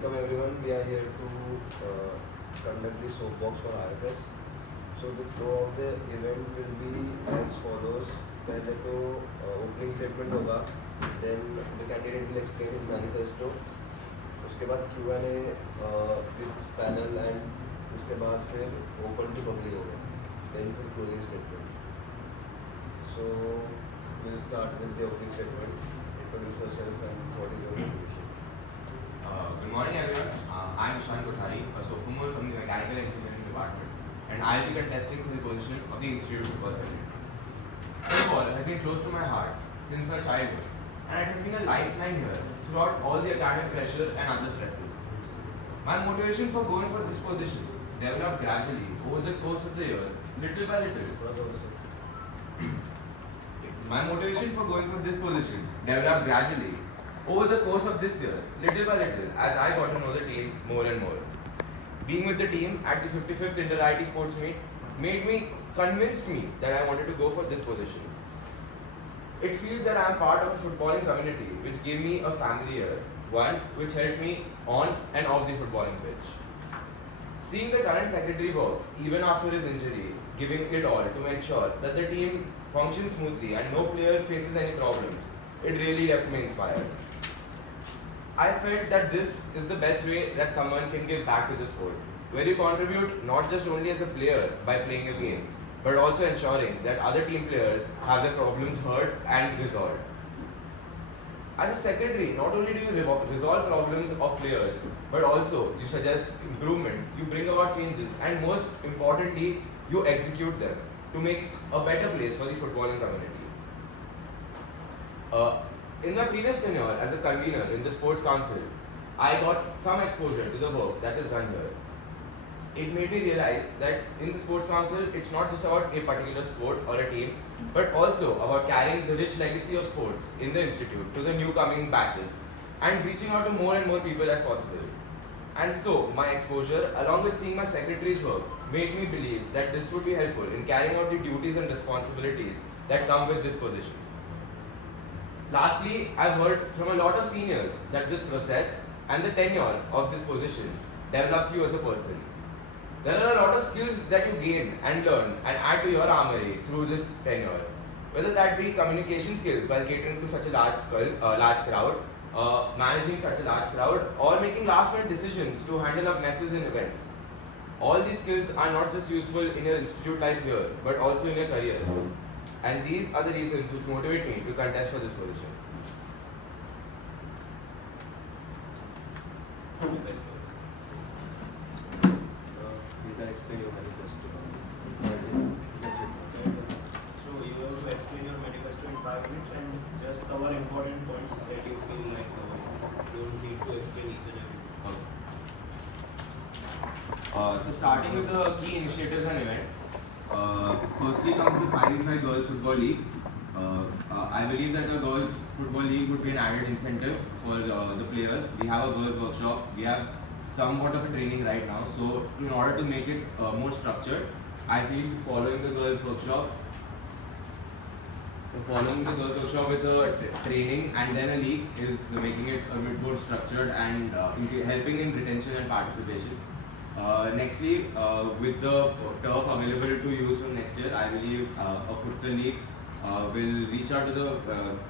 Welcome everyone. We are here to conduct the soapbox for IFS. So the flow of the event will be as follows. पहले तो opening statement होगा, then the candidate will explain his manifesto. उसके बाद Q&A with panel and उसके बाद फिर open to public होगा. Then फिर closing statement. So we'll start with the opening statement. Introduce yourself and what is your motivation. Good morning everyone. I'm Ishan Kothari, a sophomore from the Mechanical Engineering Department, and I'll be contesting for the position of the Institute Football Secretary. Football has been close to my heart since my childhood, and it has been a lifeline here throughout all the academic pressure and other stresses. My motivation for going for this position developed gradually over the course of the year, little by little. My motivation for going for this position developed gradually over the course of this year, little by little, as I got to know the team more and more. Being with the team at the 55th Inter-IT Sports Meet convinced me that I wanted to go for this position. It feels that I am part of a footballing community which gave me a family here, one which helped me on and off the footballing pitch. Seeing the current secretary work, even after his injury, giving it all to ensure that the team functions smoothly and no player faces any problems, it really left me inspired. I felt that this is the best way that someone can give back to the sport, where you contribute not just only as a player by playing a game, but also ensuring that other team players have their problems heard and resolved. As a secretary, not only do you resolve problems of players, but also you suggest improvements, you bring about changes, and most importantly, you execute them to make a better place for the footballing community. In my previous tenure as a convener in the Sports Council, I got some exposure to the work that is done here. It made me realize that in the Sports Council, it's not just about a particular sport or a team, but also about carrying the rich legacy of sports in the institute to the new coming batches and reaching out to more and more people as possible. And so, my exposure, along with seeing my secretary's work, made me believe that this would be helpful in carrying out the duties and responsibilities that come with this position. Lastly, I've heard from a lot of seniors that this process and the tenure of this position develops you as a person. There are a lot of skills that you gain and learn and add to your armory through this tenure. Whether that be communication skills while catering to such a large crowd, managing such a large crowd, or making last-minute decisions to handle up messes in events. All these skills are not just useful in your institute life here, but also in your career. And these are the reasons which motivate me to contest for this position. You can explain your manifesto. So you have to explain your manifesto in 5 minutes and just cover important points that you feel like you don't need to explain each and every. So starting with the key initiatives and events. Firstly comes the 5 Girls Football League. I believe that the Girls Football League would be an added incentive for the players. We have a girls workshop. We have somewhat of a training right now. So in order to make it more structured, I feel following the girls workshop with a training and then a league is making it a bit more structured and helping in retention and participation. Nextly, with the turf available to use from next year, I believe a futsal league will reach out to the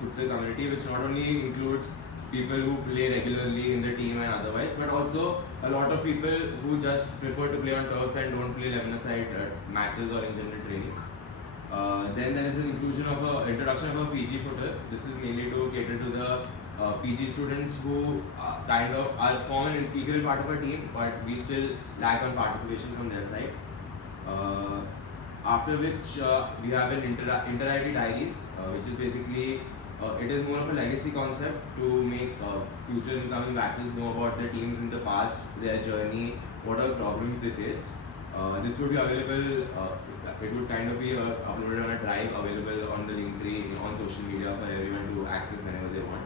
futsal community, which not only includes people who play regularly in the team and otherwise, but also a lot of people who just prefer to play on turfs and don't play 11-a-side matches or in general training. Then there is an introduction of a PG footer. This is mainly to cater to the PG students who kind of form an integral part of our team, but we still lack on participation from their side. After which we have an inter-IT diaries, which is basically it is more of a legacy concept to make future incoming batches know about their teams in the past, their journey, what are problems they faced. This would be available. It would kind of be uploaded on a drive available on the link tree on social media for everyone to access whenever they want.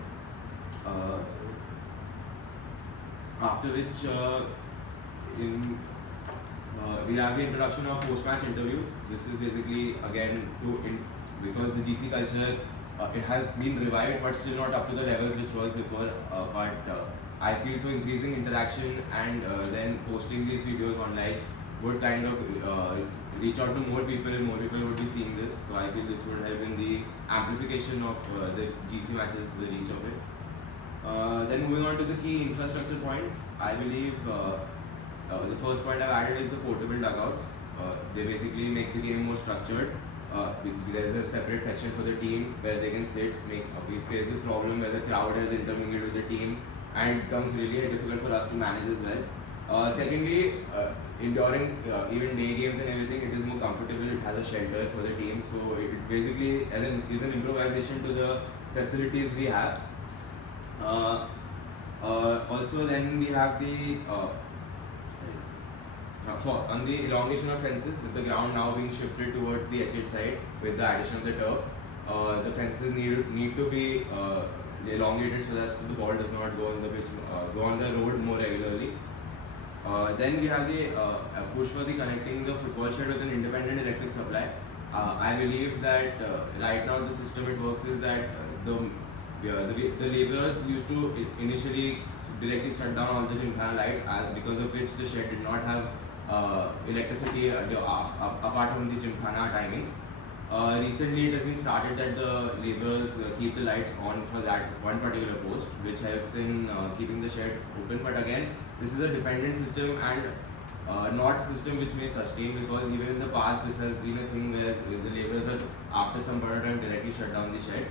After which we have the introduction of post-match interviews. This is basically again because the GC culture it has been revived, but still not up to the levels which was before. But I feel so increasing interaction and then posting these videos online would kind of reach out to more people would be seeing this. So I feel this would help in the amplification of the GC matches, the reach of it. Then moving on to the key infrastructure points, I believe the first point I've added is the portable dugouts. They basically make the game more structured. There's a separate section for the team where they can sit. We face this problem where the crowd has intermingled with the team and it becomes really difficult for us to manage as well. Secondly, during even day games and everything, it is more comfortable. It has a shelter for the team, so it basically is an improvisation to the facilities we have. Also, then we have the on the elongation of fences, with the ground now being shifted towards the etched side with the addition of the turf. The fences need to be elongated so that the ball does not go on the pitch, go on the road more regularly. Then we have the push for the connecting the football shed with an independent electric supply. I believe that right now the system it works is that the labourers used to initially directly shut down all the gymkhana lights, because of which the shed did not have electricity apart from the gymkhana timings. Recently it has been started that the labourers keep the lights on for that one particular post, which helps in keeping the shed open. But again, this is a dependent system and not a system which may sustain, because even in the past this has been a thing where the labourers have after some point of time directly shut down the shed.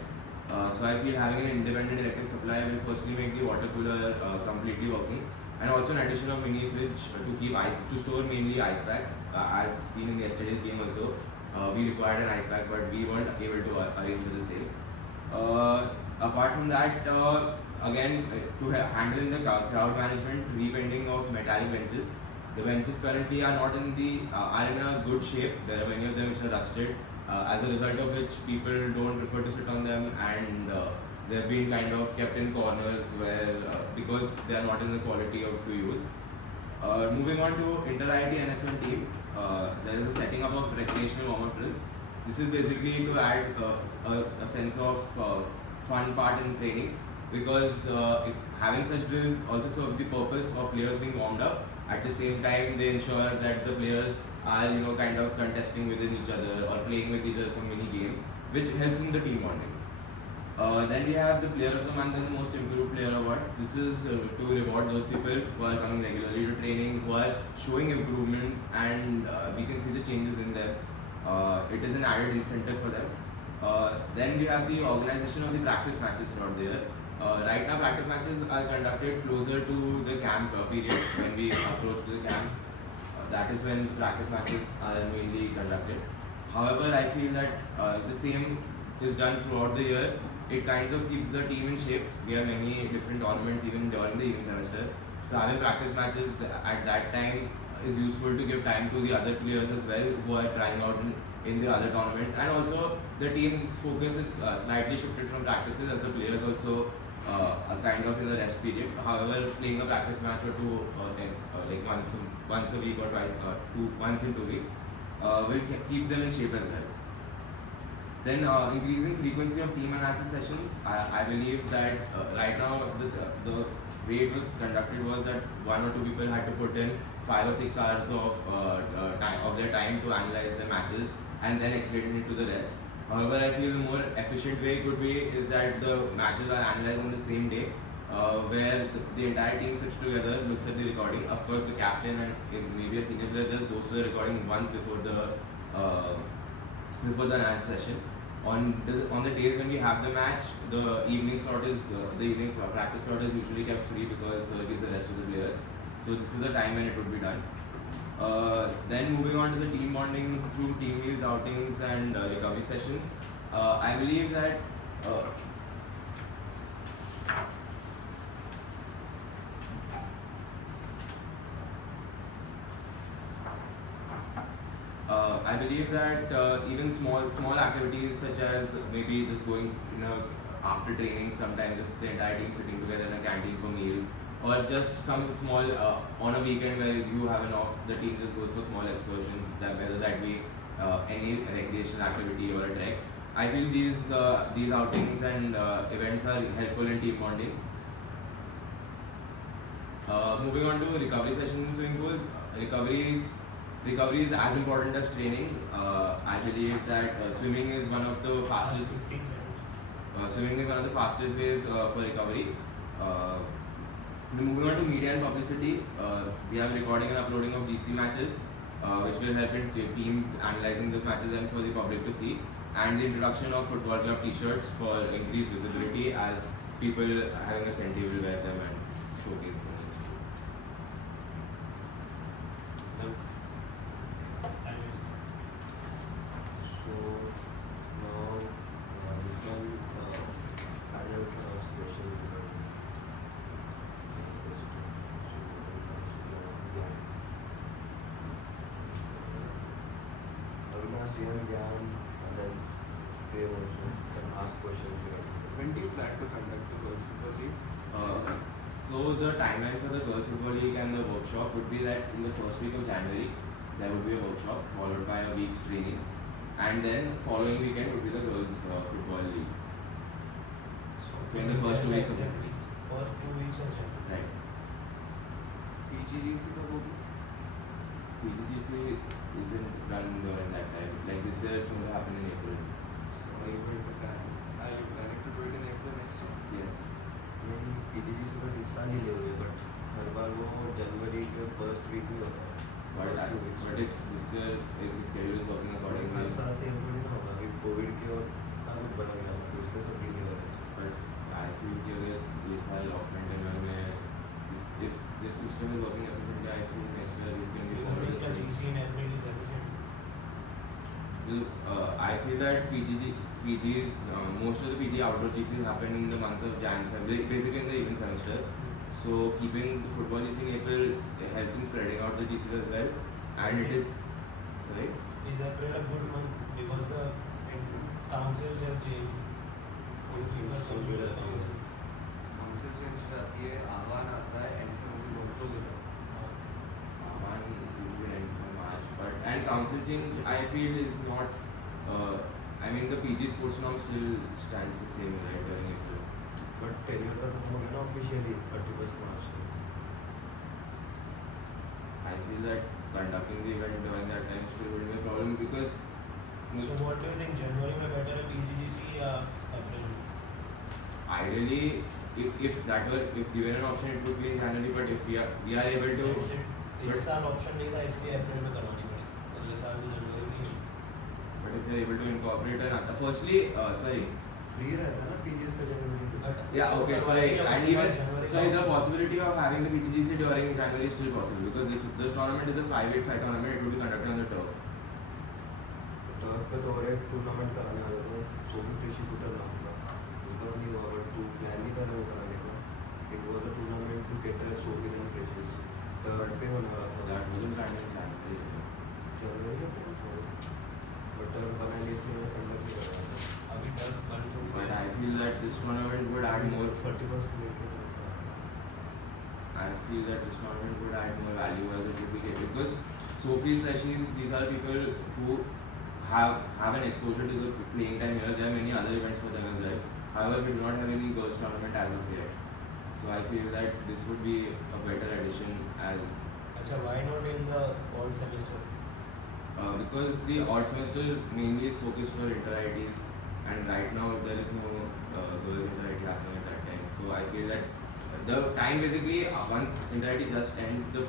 So I feel having an independent electric supply will firstly make the water cooler completely working, and also an addition of mini fridge to keep ice, to store mainly ice packs, as seen in yesterday's game also. We required an ice pack, but we weren't able to arrange for the same. Apart from that, again, to handle the crowd management, repainting of metallic benches. The benches currently are not in the are in a good shape. There are many of them which are rusted, as a result of which people don't prefer to sit on them, and they've been kind of kept in corners where because they are not in the quality of to use. Moving on to inter-IT NS1 team, there is a setting up of recreational warm-up drills. This is basically to add a sense of fun part in training, because having such drills also serve the purpose of players being warmed up. At the same time, they ensure that the players are kind of contesting within each other or playing with each other some mini games, which helps in the team bonding. Then we have the Player of the Month and the Most Improved Player Award. This is to reward those people who are coming regularly to training, who are showing improvements, and we can see the changes in them. It is an added incentive for them. Then we have the organization of the practice matches throughout the year. Right now, practice matches are conducted closer to the camp period, when we approach the camp. That is when practice matches are mainly conducted. However, I feel that the same is done throughout the year. It kind of keeps the team in shape. We have many different tournaments even during the evening semester. So having practice matches at that time is useful to give time to the other players as well who are trying out in the other tournaments. And also the team's focus is slightly shifted from practices, as the players also are kind of in the rest period. However, playing a practice match or two, like once a week or once in 2 weeks, will keep them in shape as well. Then increasing frequency of team analysis sessions. I believe that right now the way it was conducted was that 1 or 2 people had to put in 5 or 6 hours of their time to analyze the matches and then explain it to the rest. However, I feel the more efficient way could be is that the matches are analyzed on the same day, where the entire team sits together, looks at the recording. Of course, the captain and maybe a senior player just goes to the recording once before the analysis session. On the days when we have the match, the evening practice slot is usually kept free, because it gives the rest of the players. So this is the time when it would be done. Then moving on to the team bonding through team meals, outings, and recovery sessions. I believe that even small activities such as maybe just going after training, sometimes just the entire team sitting together in a canteen for meals, or just some small on a weekend where you have an off, the team just goes for small excursions, whether that be any recreational activity or a trek. I feel these outings and events are helpful in team bondings. Moving on to recovery sessions in swimming pools, recovery is as important as training. I believe that swimming is one of the fastest. 15 seconds. Swimming is one of the fastest ways for recovery. Uh, Moving on to media and publicity, we have recording and uploading of GC matches, which will help in teams analyzing those matches and for the public to see, and the introduction of football club T-shirts for increased visibility as people having a centi will wear them and showcase them. So now we can panel cross question. Avinash, Ian, Gyan, and then they also can ask questions. When do you plan to conduct the girls football league? So the timeline for the girls football league and the workshop would be that in the first week of January there would be a workshop followed by a week's training, and then following weekend would be the girls football league. So in the first 2 weeks of January. First 2 weeks of January. Right. PGGC कब होगी? PGGC isn't done during that time. Like this year it's going to happen in April. So are you going to plan? Are you planning to do it in April next year? Yes. नहीं PDG से बस हिस्सा नहीं ले हुए but हर बार वो जनवरी के first week में होता है. But if this year if the schedule is working according her to साल सेम थोड़ी ना होगा. अभी कोविड के और काफी बड़ा गया था तो इससे सब डिले हो रहे हैं. but I feel कि अगर ये साल ऑफलाइन टर्नर में if this system is working efficiently, I think next year it can be You followed think the that same. GC in April is efficient? I feel that PGs, most of the PG outdoor GCs happen in the month of Jan, February, basically in the even semester. So keeping the football GC in April helps in spreading out the GCs as well. And it is, sorry? Is April a good month because the councils have changed? Council change हो जाती है, आह्वान आता है, and से बहुत close होता है. One usually ends by March, but and council change I feel is not. I mean the PG sports norm still stands the same right during April. But tenure का खत्म हो गया ना ऑफिशियली 31 मार्च को. I feel that conducting the event during that time still would be a problem because So what do you think? January में better है PGGC या April? ideally if that were if given an option it would be in January, but if we are able to इस साल option नहीं था इसलिए अप्रैल में करवानी पड़ी. अगले साल तो जनवरी में ही. but if we are able to incorporate another firstly sorry free रहता है ना पीजीएस का जनवरी. yeah okay sorry and even so the possibility of having the PGGC during January is still possible because this tournament is a 5-8 tournament. It will be conducted on the turf. Turf पे तो और एक tournament कराने वाले थे Sophie freshie टूटर नाम का. इस बार नहीं हुआ बट तू प्लान नहीं कर रहे हो कराने का. It was a tournament to cater sophie and freshies. Turf पे होने वाला था. That wasn't planned in January. जनवरी में कौन सा हुआ? बट टर्फ बनाने इसलिए मैंने कंडक्ट नहीं करा था. अभी टर्फ बंद हो But गया. I feel that this tournament would add more. 31 को लेके I feel that this tournament would add more value as it would be given because Sophie's sessions, these are people who have an exposure to the playing time here. There are many other events for them as well. However, we do not have any girls tournament as of yet. So I feel that this would be a better addition as अच्छा, why not in the odd semester? because the odd semester mainly is focused for inter-ITs and right now there is no girls inter-IT happening at that time. So I feel that the time basically once inter-IT just ends, the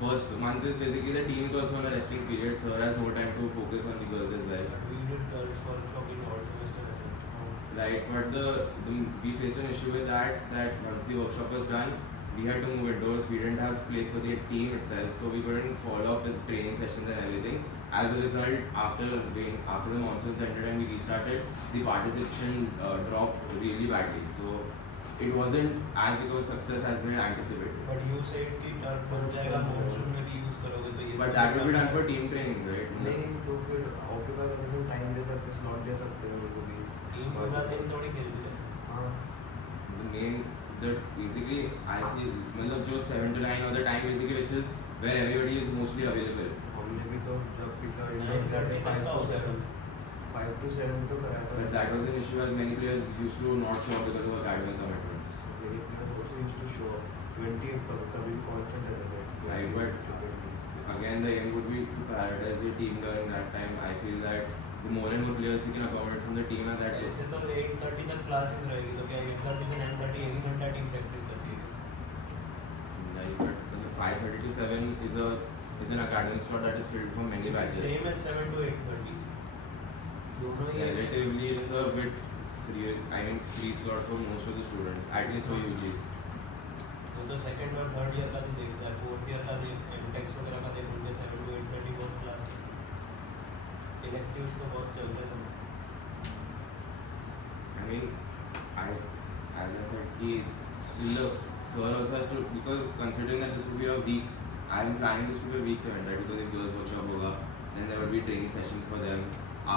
first month is basically the team is also on a resting period, so has more time to focus on the girls as well. But we did girls workshop in odd semester as well. Right, but we faced an issue with that once the workshop was done, we had to move indoors. We didn't have place for the team itself, so we couldn't follow up with training sessions and everything. As a result, after the monsoons ended and we restarted, the participation dropped really badly. So it wasn't as big of a success as we had anticipated. But you said कि turf बन जाएगा monsoon में भी use करोगे तो ये. But that would be done for team training, right? नहीं तो फिर ऑक्यूपाई करके तुम टाइम दे सकते स्लॉट दे सकते हो उनको भी. टीम पूरा दिन थोड़ी खेलती है. हाँ Basically I feel मतलब जो 7 to 9 or the time basically which is where everybody is mostly available. हमने भी तो जब पिछला 9:30 इंडोर तक का हो गया. 5 to 7 तो कराया था. But that was an issue as many players used to not show up because of academic commitments. Many players also used to show up. 28 कभी constant रहता था. Right, but again the aim would be to prioritize the team during that time. I feel that the more and more players you can accommodate from the team at that time. ऐसे तो 8:30 तक classes रहेगी तो क्या 8:30 से 9:30 एक ही घंटा team practice करती है. Like, but 5:30 to 7 is an academic slot that is filled for many batches. Same as 7 to 8:30. दोनों ही Relatively, it's a bit free slot for most of the students, at least for UGs. वो तो second और third year का तो देखता है. Fourth year का देख एमटेक्स वगैरह का देख उनके 7 to 8:30 बहुत क्लास. इलेक्टिव्स तो बहुत चलते थे. I mean, as I said, still the sir also has to, because considering that this would be a week, I am planning this to be a week's event, right? Because if girls workshop hoga, then there would be training sessions for them,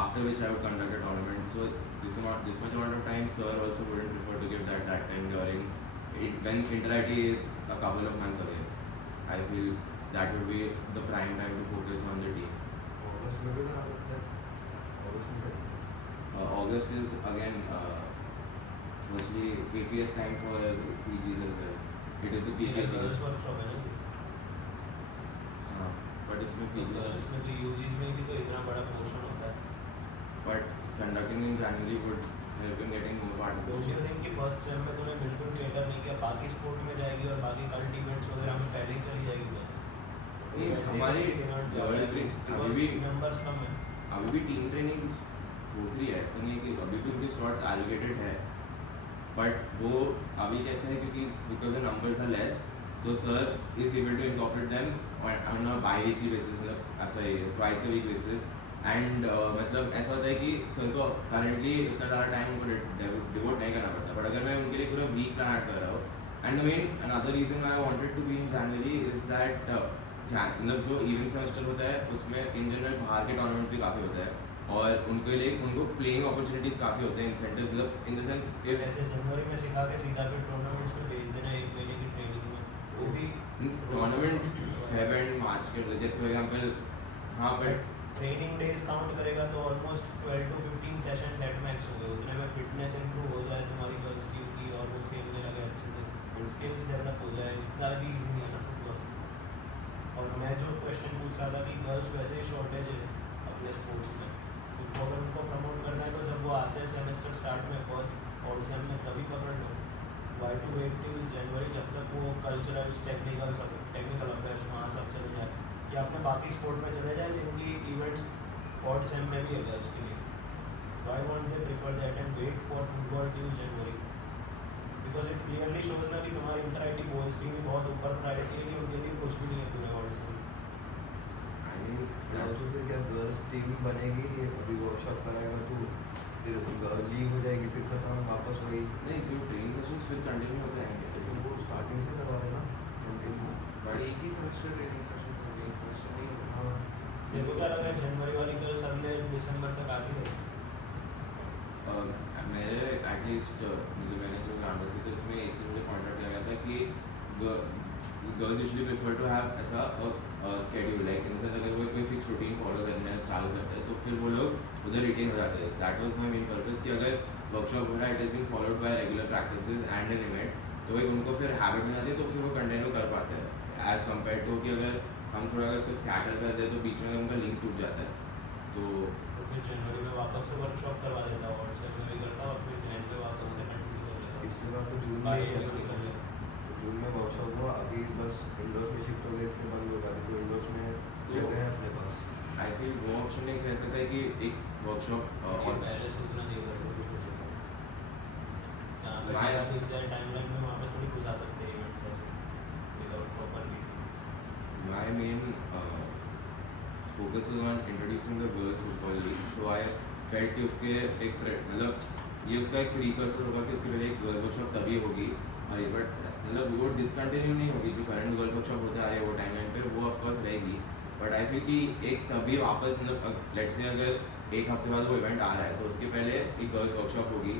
after which I would conduct a tournament. So this much amount of time, sir also wouldn't prefer to give that time during it when Inter-IT is a couple of months away. I feel that would be the prime time to focus on the team. अगस्त में भी करा सकते हैं. अगस्त में करेंगे. August is again firstly APS time for PGs as well. It is the ये PG. Girls workshop है ना. But इसमें PG. गर्ल्स में तो यूजीज में भी तो इतना बड़ा पोर्शन होता है. But conducting in January would help in getting more don't you participation. Think कि फर्स्ट सेम में तूने बिल्कुल कैटर नहीं किया, बाकी स्पोर्ट में जाएगी और बाकी कल्ट इवेंट्स वगैरह में पहले ही चली जाएगी गर्ल्स. नहीं, हमारी girl training अभी भी नंबर्स कम है. अभी भी टीम ट्रेनिंग हो रही है. ऐसा नहीं है कि अभी भी उनके स्लॉट्स एलोकेटेड है. बट वो अभी कैसे है क्योंकि because the numbers are less, तो sir is able to incorporate them on a biweekly basis, मतलब sorry twice a week basis. And मतलब ऐसा होता है कि सर को करंटली इतना ज़्यादा टाइम उनको डिवोट नहीं करना पड़ता. बट अगर मैं उनके लिए पूरा वीक प्लान कर रहा हूँ, and the main another reason I wanted to be in January is that मतलब जो इवेंट सेमेस्टर होता है उसमें इन जनरल बाहर के टूर्नामेंट भी काफ़ी होता है और उनके लिए उनको प्लेइंग अपॉर्चुनिटीज़ काफ़ी होते हैं, इंसेंटिव, मतलब इन द सेंस इफ ऐसे जनवरी में सिखा के सीधा फिर टूर्नामेंट्स में भेज देना एक महीने की ट्रेनिंग में, वो भी टूर्नामेंट्स फेब एंड मार्च के जैसे फॉर एग्जांपल. हाँ बट ट्रेनिंग डेज काउंट करेगा तो almost 12 to 15 sessions at max हो गए. उतने में फिटनेस इंप्रूव हो जाए तुम्हारी गर्ल्स की और वो खेलने लगे अच्छे से, स्किल्स डेवलप हो जाए. इतना भी ईजी नहीं है ना फुटबॉल. और मैं जो क्वेश्चन पूछ रहा था कि गर्ल्स वैसे ही शॉर्टेज है अपने स्पोर्ट्स में, तो अगर उनको प्रमोट करना है तो जब वो आते हैं सेमेस्टर स्टार्ट में फर्स्ट और सेम में तभी पकड़ लो. वाई टू वेट टिल जनवरी जब तक वो कल्चरल्स टेक्निकल अफेयर्स वहाँ सब चले जाए या अपने बाकी स्पोर्ट में चले जाए जिनकी इवेंट्स और सेम में भी है गर्ल्स के लिए. Why won't they prefer that and wait for football till January? Because it clearly shows ना कि तुम्हारी इंटर-आईटी बॉयज़ की भी बहुत ऊपर प्रायोरिटी है कि उनके लिए कुछ भी नहीं है पूरे वर्ल्ड में. तो फिर क्या गर्ल्स टीम बनेगी नहीं? अभी वर्कशॉप कराएगा तो फिर लीव हो जाएगी, फिर खत्म, वापस वही. नहीं, जो ट्रेनिंग सेशंस फिर कंटिन्यू होते रहेंगे. लेकिन वो स्टार्टिंग से करवा देना कंटिन्यू. बट एक ही सेमेस्टर ट्रेनिंग सेशन होंगे, एक सेमेस्टर नहीं होगा. हाँ. देखो क्या लग रहा है जनवरी वाली गर्ल्स अगले दिसंबर तक आती रहेगी. मेरे एटलीस्ट मतलब मैंने जो जानवर से थे उसमें एक चीज़ मुझे पॉइंट आउट किया गया था कि girls usually prefer to have ऐसा schedule, like in the sense अगर वो कोई फिक्स रूटीन फॉलो करने चालू करते हैं तो फिर वो लोग उधर रिटेन हो जाते हैं. That was my main purpose कि अगर वर्कशॉप हो रहा है it is been followed by regular practices and an event, तो भाई उनको फिर हैबिट में जाती है तो फिर वो कंटिन्यू कर पाते हैं एज कम्पेयर टू कि अगर हम थोड़ा अगर उसको स्कैटर कर दें तो बीच में उनका लिंक टूट जाता है. तो फिर जनवरी में वापस से वर्कशॉप करवा देता और में भी करता और फिर जैन में वापस से कंटिन्यू कर लेता. पिछले बार तो जून बाई में में कर लेता. जून में वर्कशॉप हुआ, अभी बस इंडोर्स में शिफ्ट हो गए इसलिए बंद हो गया. अभी तो इंडोर्स में जगह है अपने पास. आई थिंक वो ऑप्शन एक रह सकता है कि एक वर्कशॉप और और पहले सूचना नहीं कर रहे जहाँ पे Why? जगह दिख जाए टाइमलाइन में वहाँ पे थोड़ी घुसा सकते हैं इवेंट्स ऐसे without proper reason. my main focus is on introducing the girls football league. So I felt कि उसके एक मतलब ये उसका एक प्रीकर्सर होगा कि उसके पहले एक गर्ल्स वर्कशॉप तभी होगी और ये बट मतलब वो डिसकंटिन्यू नहीं होगी. जो करंट गर्ल्स वर्कशॉप होते आ रहे हैं वो टाइम पे वो ऑफकोर्स रहेगी. बट आई फील कि एक तभी वापस मतलब लेट्स से अगर एक हफ्ते बाद वो इवेंट आ रहा है तो उसके पहले एक गर्ल्स वर्कशॉप होगी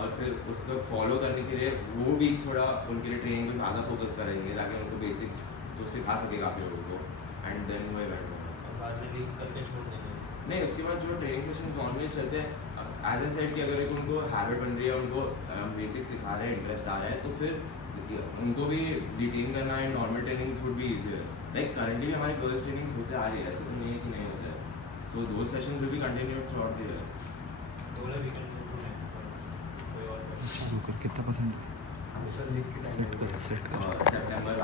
और फिर उसको फॉलो करने के लिए वो भी थोड़ा उनके लिए ट्रेनिंग पे ज़्यादा फोकस करेंगे ताकि उनको बेसिक्स तो सिखा सके काफ़ी लोगों को एंड देन वो इवेंट होगा. और बाद में लीक करके छोड़ देंगे. नहीं उसके बाद जो ट्रेनिंग सेशन ऑनलाइन चलते हैं एज ए सेट कि अगर एक उनको हैबिट बन रही है उनको बेसिक सिखा रहे हैं इंटरेस्ट आ रहा है तो फिर उनको भी रिटेन करना and normal trainings would be easier like currently हमारी गर्ल्स ट्रेनिंग्स होते आ रही है ऐसे तो नहीं है कि नहीं होता है सो दो sessions will be continued through out the year तो बोला वी कैन डू नेक्स्ट कोई और चालू कर कितना % सर लिख के सेट कर सितंबर